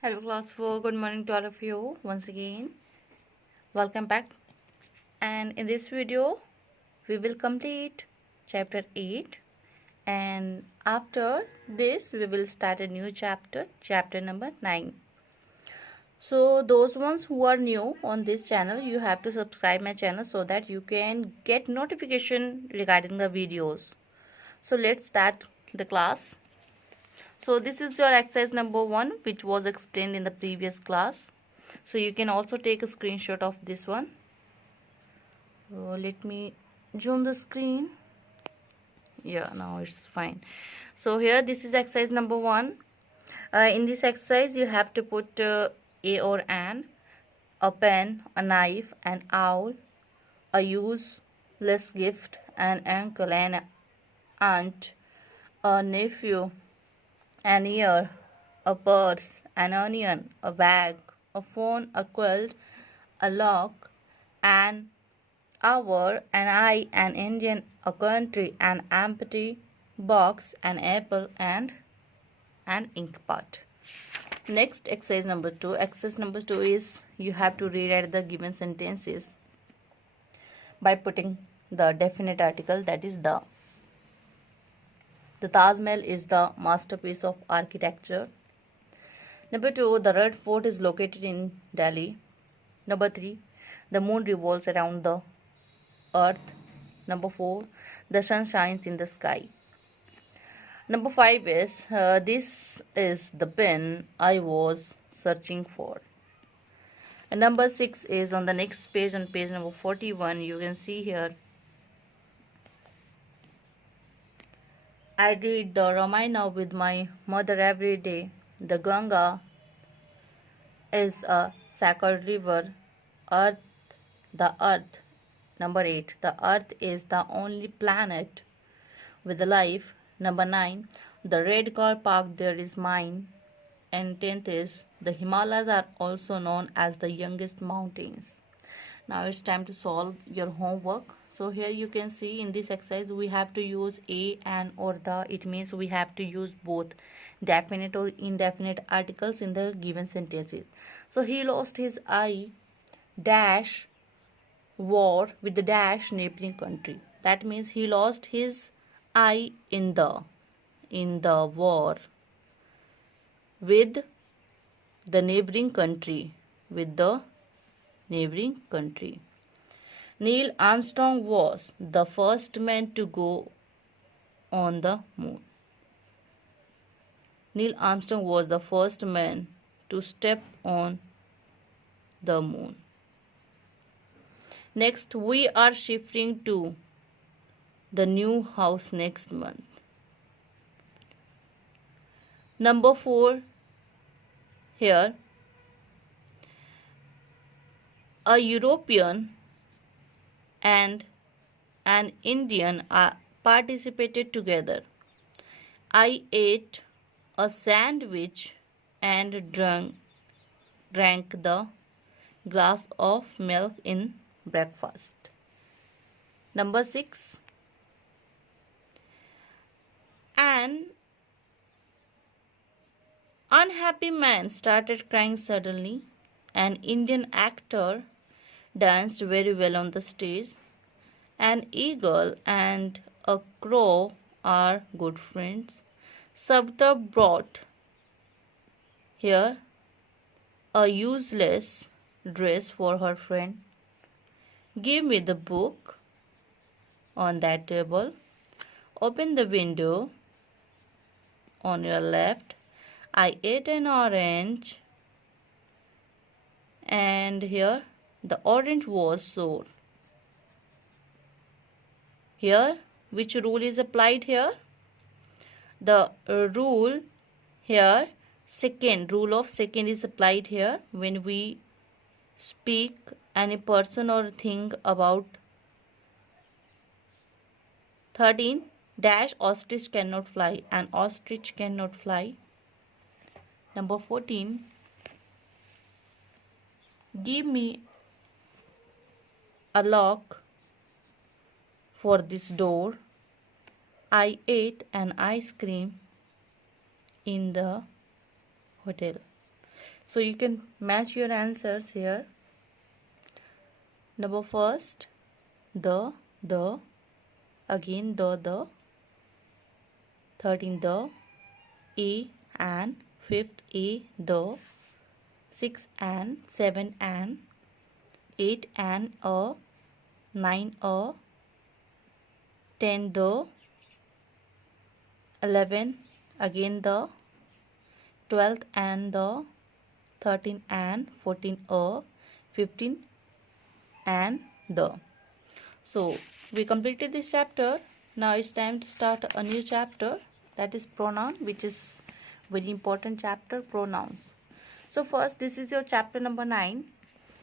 Hello class 4, good morning to all of you once again. Welcome back. And in this video, we will complete chapter 8. And after this, we will start a new chapter, chapter number 9. So those ones who are new on this channel, you have to subscribe my channel so that you can get notification regarding the videos. So let's start the class. So this is your exercise number 1, which was explained in the previous class. So you can also take a screenshot of this one. So let me zoom the screen. Yeah, now it's fine. So here this is exercise number 1. In this exercise you have to put a or an, a pen, a knife, an owl, a useless gift, an uncle, an aunt, a nephew, an ear, a purse, an onion, a bag, a phone, a quilt, a lock, an hour, an eye, an Indian, a country, an empty box, an apple, and an ink pot. Next, exercise number 2. Exercise number 2 is you have to rewrite the given sentences by putting the definite article, that is the. The Taj Mahal is the masterpiece of architecture. Number 2, the Red Fort is located in Delhi. Number 3, the moon revolves around the earth. Number 4, the sun shines in the sky. Number 5 is this is the pen I was searching for. And number 6 is on the next page, on page number 41. You can see here, I read the Ramayana with my mother every day. The Ganga is a sacred river. The earth. Number 8, the earth is the only planet with life. Number 9, the red car parked there is mine. And 10th is, the Himalayas are also known as the youngest mountains. Now it's time to solve your homework. So here you can see in this exercise we have to use a, an, or the. It means we have to use both definite or indefinite articles in the given sentences. So he lost his eye dash war with the dash neighboring country. That means he lost his eye in the war with the neighboring country. Neil Armstrong was the first man to go on the moon. Neil Armstrong was the first man to step on the moon. Next, we are shifting to the new house next month. Number 4, here, a European and an Indian participated together. I ate a sandwich and drank the glass of milk in breakfast. Number 6, an unhappy man started crying suddenly. An Indian actor danced very well on the stage. An eagle and a crow are good friends. Savita brought here a useless dress for her friend. Give me the book on that table. Open the window on your left. I ate an orange, and here the orange was sour. Here, which rule is applied here? The rule here, rule of second is applied here when we speak any person or thing about 13 dash ostrich cannot fly. An ostrich cannot fly. Number 14, give me a lock for this door. I ate an ice cream in the hotel. So you can match your answers here. Number first, the, again the, 13 the, a and, fifth a, the, 6 and, 7 and, 8 and, a, 9 a, 10 the, 11 again the, 12th and the, 13 and, 14 a, 15 and the. So we completed this chapter. Now it's time to start a new chapter, that is pronoun, which is very important chapter, pronouns. So first, this is your chapter number 9.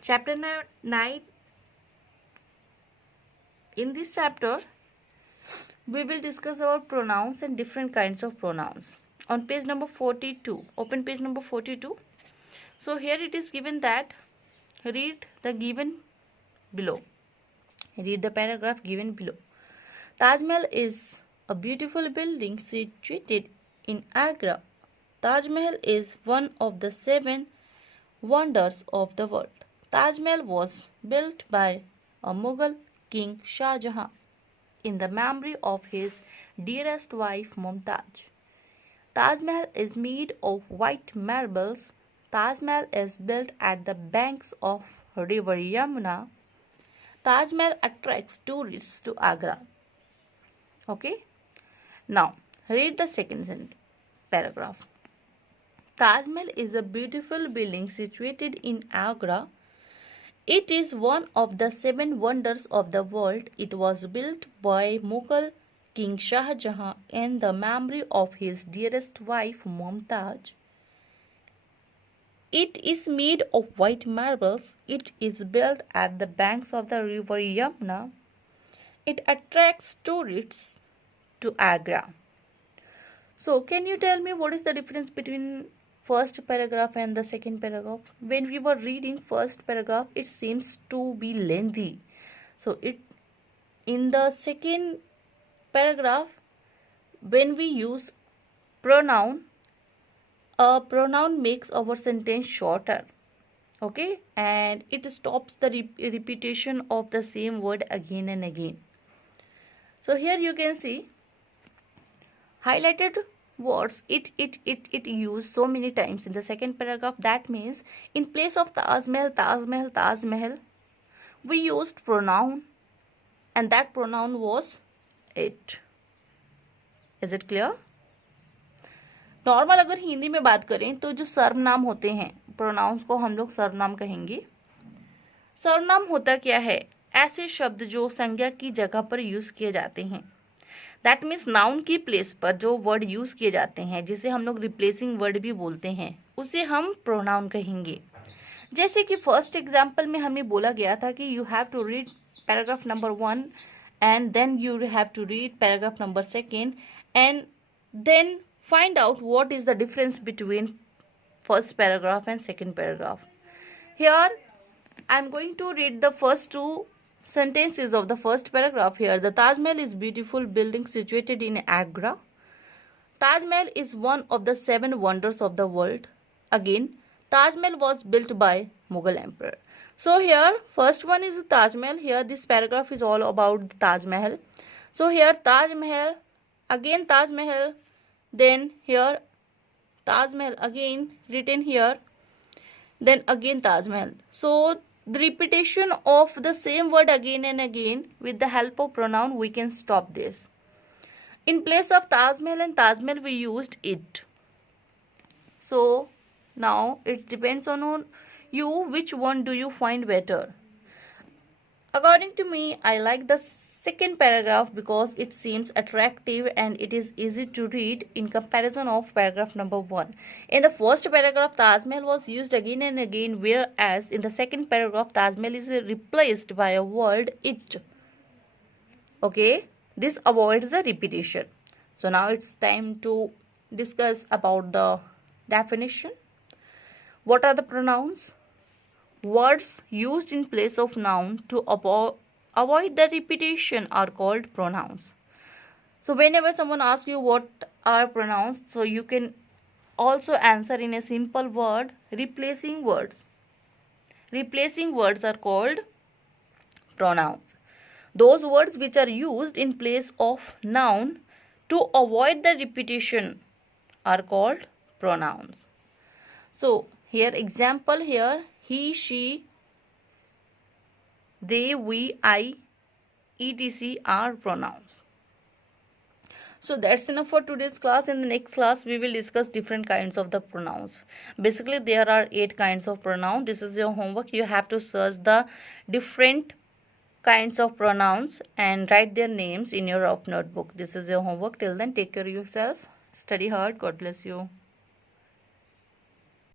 Chapter 9. In this chapter, we will discuss about pronouns and different kinds of pronouns. On page number 42, open page number 42. So here it is given that read the given below. Read the paragraph given below. Taj Mahal is a beautiful building situated in Agra. Taj Mahal is one of the 7 wonders of the world. Taj Mahal was built by a Mughal king Shah Jahan in the memory of his dearest wife Mumtaz. Taj Mahal is made of white marbles. Taj Mahal is built at the banks of river Yamuna. Taj Mahal attracts tourists to Agra. Okay. Now, read the second paragraph. Taj Mahal is a beautiful building situated in Agra. It is one of the 7 wonders of the world. It was built by Mughal King Shah Jahan in the memory of his dearest wife Mumtaz. It is made of white marbles. It is built at the banks of the river Yamuna. It attracts tourists to Agra. So, can you tell me what is the difference between first paragraph and the second paragraph? When we were reading first paragraph, it seems to be lengthy. So, in the second paragraph, when we use pronoun, a pronoun makes our sentence shorter. Okay, and it stops the repetition of the same word again and again. So here you can see highlighted words it used so many times in the second paragraph. That means in place of Taj Mahal, we used pronoun, and that pronoun was it. Is it clear? Normal अगर हिंदी में बात करें तो जो सर्वनाम होते हैं, pronounce को हम लोग सर्वनाम कहेंगे. सर्वनाम होता क्या है? ऐसे शब्द जो संज्ञा की जगह पर यूज किए जाते हैं. दैट मीन्स नाउन की प्लेस पर जो वर्ड यूज किए जाते हैं, जिसे हम लोग रिप्लेसिंग वर्ड भी बोलते हैं, उसे हम प्रोनाउन कहेंगे. जैसे कि फर्स्ट एग्जाम्पल में हमें बोला गया था कि you have to read paragraph number 1 and then you have to read paragraph number 2 and then find out what is the difference between first paragraph and second paragraph. Here I am going to read the first 2 sentences of the first paragraph. Here, the Taj Mahal is beautiful building situated in Agra. Taj Mahal is one of the 7 wonders of the world. Again, Taj Mahal was built by Mughal emperor. So here first one is the Taj Mahal. Here this paragraph is all about the Taj Mahal. So here Taj Mahal, again Taj Mahal, then here Taj Mahal again written here, then again Taj Mahal. So the repetition of the same word again and again, with the help of pronoun we can stop this. In place of Taj Mahal and Taj Mahal we used it. So now it depends on you, which one do you find better. According to me, I like the second paragraph because it seems attractive and it is easy to read in comparison of paragraph number 1. In the first paragraph, Taj Mahal was used again and again, whereas in the second paragraph, Taj Mahal is replaced by a word it. Okay, this avoids the repetition. So now it's time to discuss about the definition. What are the pronouns? Words used in place of noun to avoid the repetition are called pronouns. So whenever someone asks you what are pronouns, so you can also answer in a simple word replacing words. Replacing words are called pronouns. Those words which are used in place of noun to avoid the repetition are called pronouns. So here example here, he, she, they, we, I, etc. are pronouns. So that's enough for today's class. In the next class we will discuss different kinds of the pronouns. Basically there are 8 kinds of pronoun. This is your homework. You have to search the different kinds of pronouns and write their names in your rough notebook. This is your homework. Till then, take care of yourself. Study hard. God bless you.